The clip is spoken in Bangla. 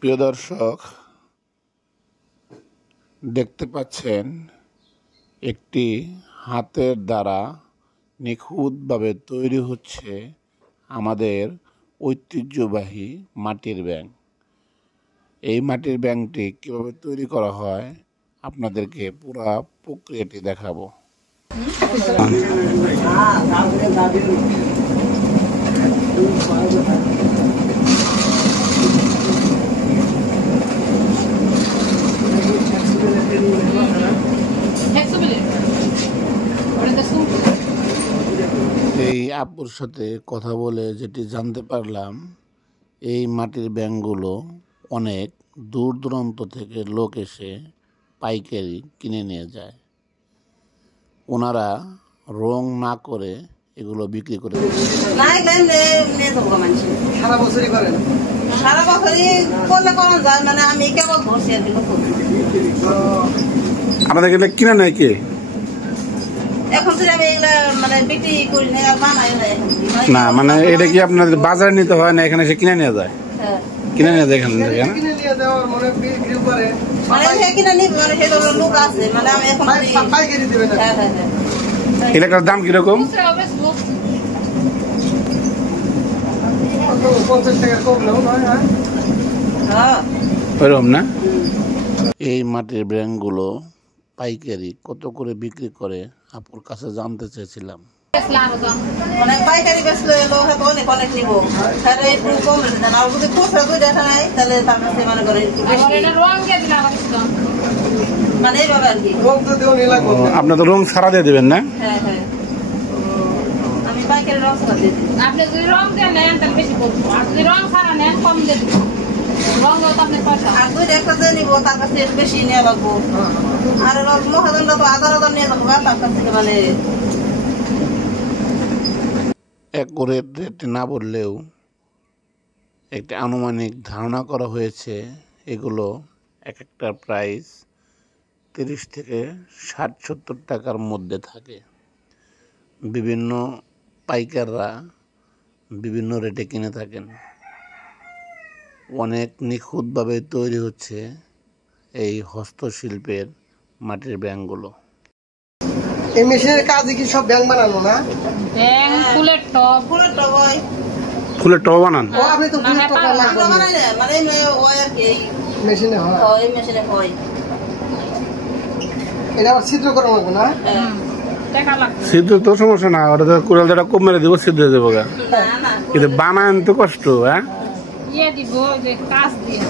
প্রিয় দর্শক, দেখতে পাচ্ছেন একটি হাতের দ্বারা নিখুঁতভাবে তৈরি হচ্ছে আমাদের ঐতিহ্যবাহী মাটির ব্যাঙ। এই মাটির ব্যাঙটি কীভাবে তৈরি করা হয় আপনাদেরকে পুরো প্রক্রিয়াটি দেখাবো। এই আপুর সাথে কথা বলে যেটি জানতে পারলাম, এই মাটির ব্যাঙগুলো অনেক দূর দূরান্ত থেকে লোক এসে পাইকারি কিনে নিয়ে যায়। ওনারা রং না করে এগুলো বিক্রি করে সারা বছরই করেন? সারা বছরই করলে করা যায়, মানে আমি কেবল ধরছি আর কি। আমাদের এগুলো কিনে নেয় কে? এখন তো আমি এগুলা মানে বিক্রি করি না, আর বানাই না। মানে এটা কি আপনাদের বাজারে নিতে হয় না, এখানে এসে কিনে নিয়ে যায়? কিনে নিয়ে যায়, এখানে কিনে নিয়ে যাওয়ার মনে বিক্রি করে মানে সে কিনে নিবে, মানে সে লোক আছে, মানে আমি এখন পাইকারি দিবেন। হ্যাঁ হ্যাঁ হ্যাঁ। এলাকার দাম কিরকম? 50 টাকা কম নাও না? হ্যাঁ ওইরকম না। এই মাটির ব্যাঙগুলো পাইকারি কত করে বিক্রি করে আপুর কাছে জানতে চেয়েছিলাম। মানে পাইকারি বেচলে লোক অনেক অনেক নিব, তাহলে একটু কম দেন। আর যদি খুচরা দুই টাকা নেয় তাহলে তার কাছে মনে করে মানে এইভাবে আর কি। আপনার তো রং ছাড়া দিয়ে দেবেন না? হ্যাঁ হ্যাঁ, আমি পাইকারি রং ছাড়া দিয়ে দিই। আপনি যদি রং দেন নেন তাহলে বেশি করবো, আর যদি রং ছাড়া নেন কম দিয়ে দেবো। রং তো আপনি পয়সা আর দুই একটা দিয়ে নিব, তার কাছে বেশি নেওয়া লাগবো। আর মহাজনটা তো 1000 নিয়ে লাগবো তার কাছ থেকে। মানে অ্যাকুরেট রেট না বললেও একটি আনুমানিক ধারণা করা হয়েছে এগুলো এক একটা প্রাইস 30 থেকে 60-70 টাকার মধ্যে থাকে। বিভিন্ন পাইকাররা বিভিন্ন রেটে কিনে থাকেন। অনেক নিখুঁতভাবে তৈরি হচ্ছে এই হস্তশিল্পের মাটির ব্যাঙগুলো। এই মেশিনের কাজে কি সব ব্যাঙ বানানো না? ব্যাঙ, ফুলের টব, ফুলের টব হয়। ফুলের টব বানান? ও আপনি তো ফুলের টব বানান না, মানে ওই আর কি মেশিনে হয়। এই মেশিনে হয়। এটা আবার ছিদ্র করা লাগবে না? হ্যাঁ, টাকা লাগবে। ছিদ্র তো সমস্যা না, ওটা তো কুড়াল যেটা কম মেরে দেবো ছিদ্র দেবো। না না, কিন্তু বানান তো কষ্ট। হ্যাঁ, দিব যে কাজ দিয়ে।